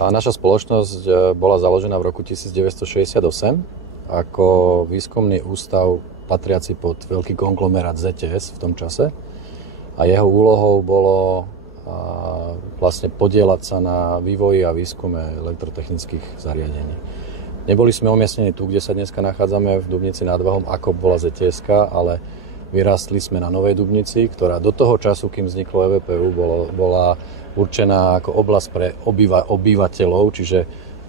A naša spoločnosť bola založená v roku 1968 ako výskumný ústav patriaci pod veľký konglomerát ZTS v tom čase. A jeho úlohou bolo vlastne podieľať sa na vývoji a výskume elektrotechnických zariadení. Neboli sme umiestnení tu, kde sa dneska nachádzame v Dubnici nad Váhom, ako bola ZTS-ka, ale vyrástli sme na Novej Dubnici, ktorá do toho času, kým vzniklo EVPU, bola určená ako oblasť pre obyvateľov, čiže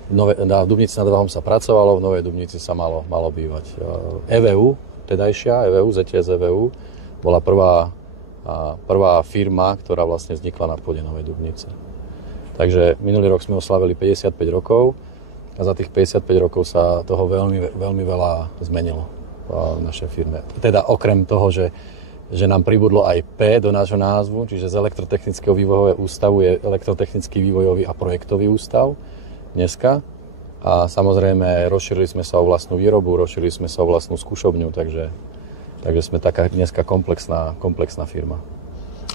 v Dubnici nad Váhom sa pracovalo, v Novej Dubnici sa malo bývať. EVU, tedajšia EVU, ZTS EVU, bola prvá firma, ktorá vlastne vznikla na pôde Novej Dubnice. Takže minulý rok sme oslavili 55 rokov a za tých 55 rokov sa toho veľmi, veľmi veľa zmenilo v našej firme. Teda okrem toho, že nám pribudlo aj P do nášho názvu, čiže z Elektrotechnického vývojového ústavu je Elektrotechnický vývojový a projektový ústav dneska. A samozrejme rozšírili sme sa o vlastnú výrobu, rozšírili sme sa o vlastnú skúšobňu, takže sme taká dneska komplexná firma.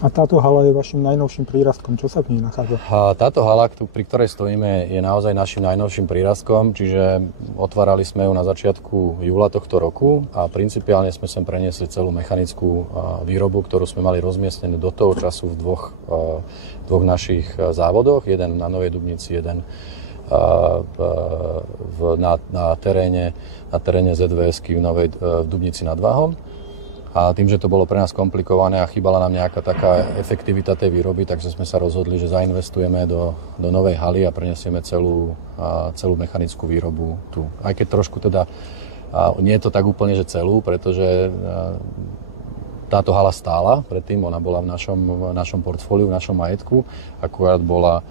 A táto hala je vašim najnovším prírastkom. Čo sa v nej nachádza? Táto hala, pri ktorej stojíme, je naozaj našim najnovším prírastkom, čiže otvárali sme ju na začiatku júla tohto roku a principiálne sme sem preniesli celú mechanickú výrobu, ktorú sme mali rozmiestnenú do toho času v dvoch našich závodoch. Jeden na Novej Dubnici, jeden na teréne ZVS-ky v Dubnici nad Váhom. A tým, že to bolo pre nás komplikované a chýbala nám nejaká taká efektivita tej výroby, takže sme sa rozhodli, že zainvestujeme do novej haly a prenesieme celú mechanickú výrobu tu. Aj keď trošku teda, nie je to tak úplne, že celú, pretože táto hala stála predtým, ona bola v našom portfóliu, v našom majetku, akurát bola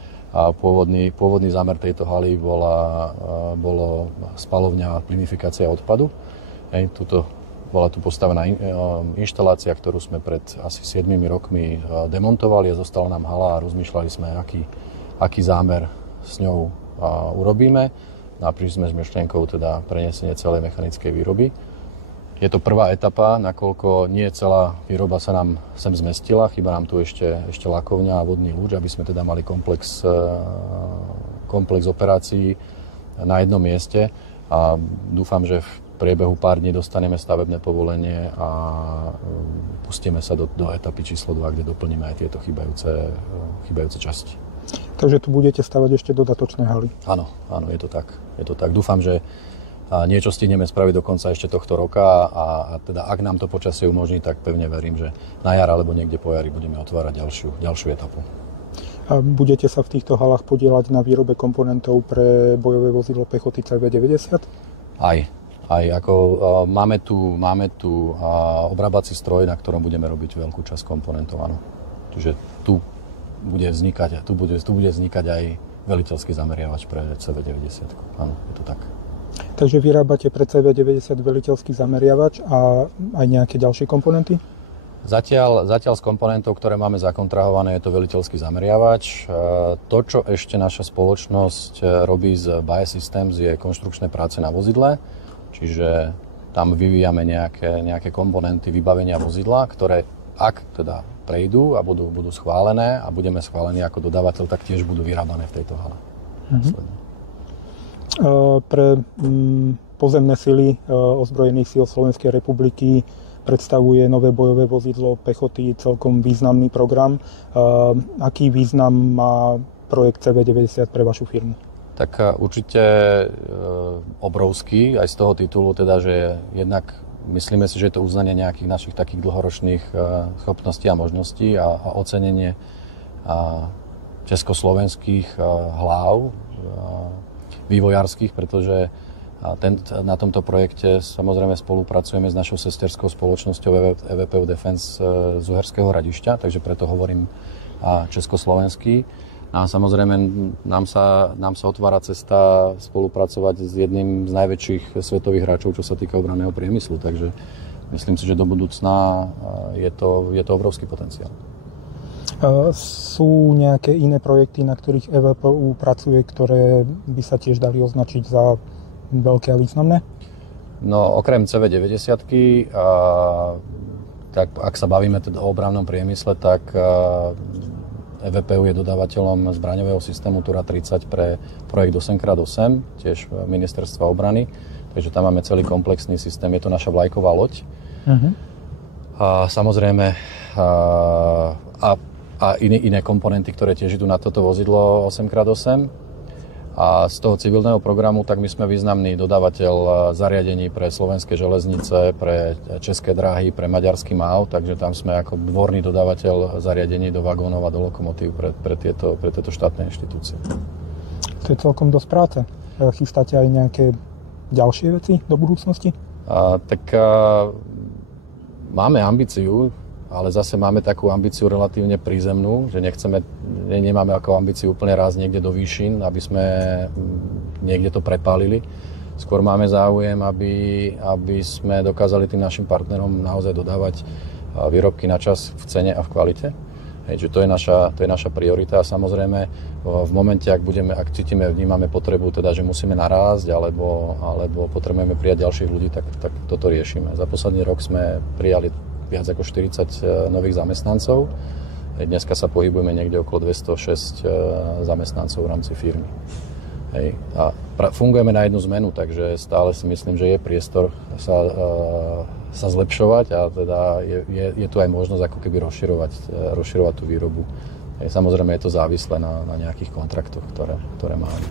pôvodný zámer tejto haly bolo spalovňa a plinifikácia odpadu. Bola tu postavená inštalácia, ktorú sme pred asi 7 rokmi demontovali a zostala nám hala a rozmýšľali sme, aký zámer s ňou urobíme. A prišli sme s myšlienkou teda prenesenie celej mechanickej výroby. Je to prvá etapa, nakoľko nie celá výroba sa nám sem zmestila, chýba nám tu ešte lakovňa a vodný lúč, aby sme teda mali komplex operácií na jednom mieste a dúfam, že v priebehu pár dní dostaneme stavebné povolenie a pustíme sa do etapy číslo 2, kde doplníme aj tieto chýbajúce časti. Takže tu budete stavať ešte dodatočné haly? Áno, je to tak. Dúfam, že niečo stihneme spraviť do konca ešte tohto roka a teda ak nám to počasie umožní, tak pevne verím, že na jar alebo niekde po jari budeme otvárať ďalšiu etapu. A budete sa v týchto halách podieľať na výrobe komponentov pre bojové vozidlo pechoty CV90? Aj ako máme tu obrábací stroj, na ktorom budeme robiť veľkú časť komponentov, áno. Čiže tu bude vznikať aj veliteľský zameriavač pre CV90. Áno, je to tak. Takže vyrábate pre CV90 veliteľský zameriavač a aj nejaké ďalšie komponenty? Zatiaľ z komponentov, ktoré máme zakontrahované, je to veliteľský zameriavač. To, čo ešte naša spoločnosť robí z BAE Systems, je konštrukčné práce na vozidle. Čiže tam vyvíjame nejaké komponenty vybavenia vozidla, ktoré ak teda prejdú a budú schválené a budeme schválení ako dodávateľ, tak tiež budú vyrábané v tejto hale. Pre pozemné sily ozbrojených síl Slovenskej republiky predstavuje nové bojové vozidlo pechoty celkom významný program. Aký význam má projekt CV90 pre vašu firmu? Tak určite obrovský, aj z toho titulu, teda, že jednak myslíme si, že je to uznanie nejakých našich takých dlhoročných schopností a možností a ocenenie československých hlav vývojárskych, pretože na tomto projekte samozrejme spolupracujeme s našou sesterskou spoločnosťou EVPU Defense z Uherského Hradišťa, takže preto hovorím československý. A samozrejme nám sa otvára cesta spolupracovať s jedným z najväčších svetových hráčov, čo sa týka obranného priemyslu. Takže myslím si, že do budúcna je to obrovský potenciál. Sú nejaké iné projekty, na ktorých EVPU pracuje, ktoré by sa tiež dali označiť za veľké a významné? No okrem CV90-ky, tak ak sa bavíme teda o obrannom priemysle, tak EVPU je dodávateľom zbraňového systému TURA-30 pre projekt 8x8, tiež ministerstva obrany. Takže tam máme celý komplexný systém, je to naša vlajková loď. A samozrejme a iné komponenty, ktoré tiež idú na toto vozidlo 8x8. A z toho civilného programu tak my sme významný dodávateľ zariadení pre slovenské železnice, pre české dráhy, pre maďarský MÁV, takže tam sme ako dvorný dodávateľ zariadení do vagónov a do lokomotív pre tieto štátne inštitúcie. To je celkom dosť práce. Chystáte aj nejaké ďalšie veci do budúcnosti? Máme ambíciu, ale zase máme takú ambíciu relatívne prízemnú, že nemáme ako ambíciu úplne raz niekde do výšin, aby sme niekde to prepálili. Skôr máme záujem, aby sme dokázali tým našim partnerom naozaj dodávať výrobky na čas v cene a v kvalite. Hej, že to je naša priorita a samozrejme v momente, ak vnímame potrebu, teda, že musíme narásť alebo potrebujeme prijať ďalších ľudí, tak toto riešime. Za posledný rok sme prijali viac ako 40 nových zamestnancov. Dneska sa pohybujeme niekde okolo 206 zamestnancov v rámci firmy. Hej. A fungujeme na jednu zmenu, takže stále si myslím, že je priestor sa zlepšovať a teda je tu aj možnosť ako keby rozširovať tú výrobu. Samozrejme je to závislé na nejakých kontraktoch, ktoré máme.